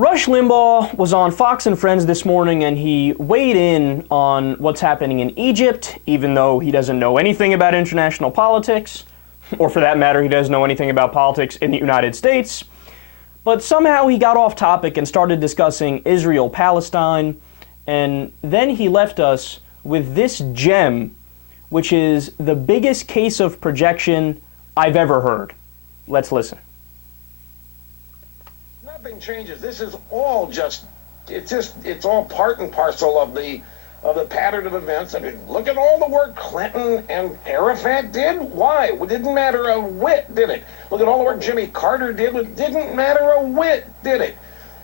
Rush Limbaugh was on Fox and Friends this morning, and he weighed in on what's happening in Egypt, even though he doesn't know anything about international politics, or for that matter, he doesn't know anything about politics in the United States. But somehow he got off topic and started discussing Israel-Palestine, and then he left us with this gem, which is the biggest case of projection I've ever heard. Let's listen. Nothing changes. This is all it's all part and parcel of the pattern of events. I mean, look at all the work Clinton and Arafat did. Why? It didn't matter a whit, did it? Look at all the work Jimmy Carter did. It didn't matter a whit, did it?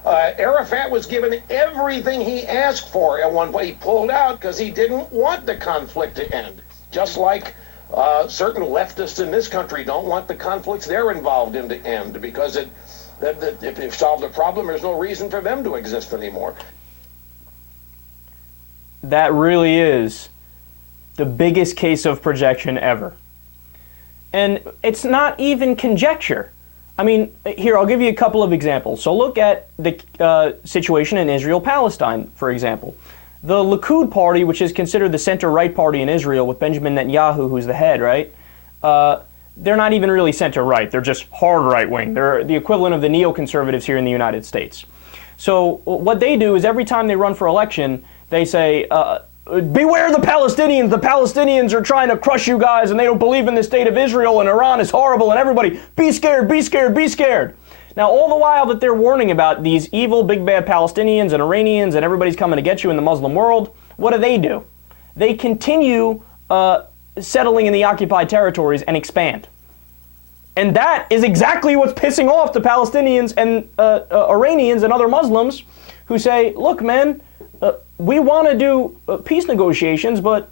Arafat was given everything he asked for at one point. He pulled out because he didn't want the conflict to end. Just like certain leftists in this country don't want the conflicts they're involved in to end, because if they've solved the problem, there's no reason for them to exist anymore. That really is the biggest case of projection ever. And it's not even conjecture. I mean, here, I'll give you a couple of examples. So look at the situation in Israel-Palestine, for example. The Likud party, which is considered the center-right party in Israel with Benjamin Netanyahu, who's the head, right? They're not even really center-right. They're just hard right-wing. They're the equivalent of the neoconservatives here in the United States. So what they do is every time they run for election, they say, beware the Palestinians. The Palestinians are trying to crush you guys, and they don't believe in the state of Israel, and Iran is horrible, and everybody, be scared, be scared, be scared. Now, all the while that they're warning about these evil, big, bad Palestinians and Iranians and everybody's coming to get you in the Muslim world, what do? They continue settling in the occupied territories and expand. And that is exactly what's pissing off the Palestinians and Iranians and other Muslims who say, look, man, we want to do peace negotiations, but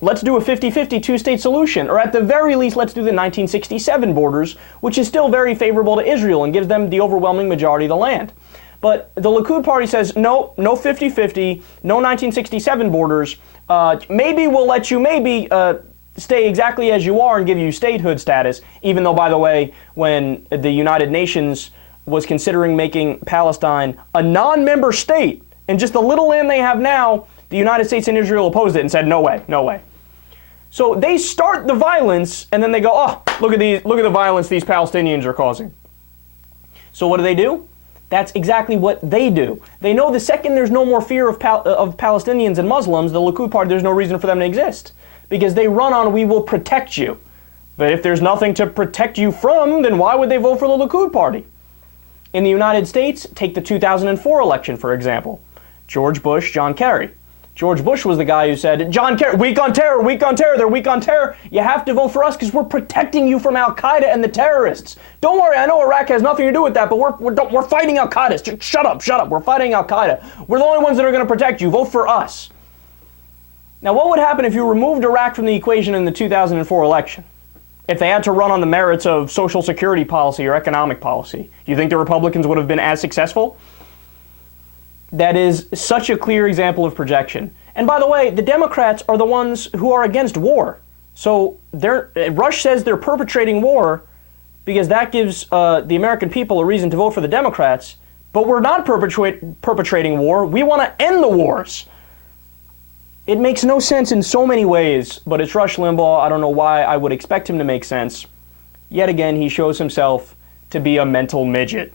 let's do a 50-50 two-state solution. Or at the very least, let's do the 1967 borders, which is still very favorable to Israel and gives them the overwhelming majority of the land. But the Likud party says, no 50-50, no 1967 borders. Maybe we'll let you stay exactly as you are and give you statehood status, even though, by the way, when the United Nations was considering making Palestine a non-member state, and just the little land they have now, the United States and Israel opposed it and said, no way, no way. So they start the violence, and then they go, oh, look at the violence these Palestinians are causing. So what do? That's exactly what they do. They know the second there's no more fear of Palestinians and Muslims, the Likud party, there's no reason for them to exist. Because they run on, we will protect you. But if there's nothing to protect you from, then why would they vote for the Likud party? In the United States, take the 2004 election, for example. George Bush, John Kerry. George Bush was the guy who said, John Kerry, weak on terror, they're weak on terror. You have to vote for us because we're protecting you from Al-Qaeda and the terrorists. Don't worry, I know Iraq has nothing to do with that, but we're fighting Al-Qaeda. Shut up, we're fighting Al-Qaeda. We're the only ones that are going to protect you. Vote for us. Now, what would happen if you removed Iraq from the equation in the 2004 election? If they had to run on the merits of social security policy or economic policy, do you think the Republicans would have been as successful? That is such a clear example of projection. And by the way, the Democrats are the ones who are against war. So Rush says they're perpetrating war because that gives the American people a reason to vote for the Democrats. But we're not perpetrating war. We want to end the wars. It makes no sense in so many ways, but it's Rush Limbaugh. I don't know why I would expect him to make sense. Yet again, he shows himself to be a mental midget.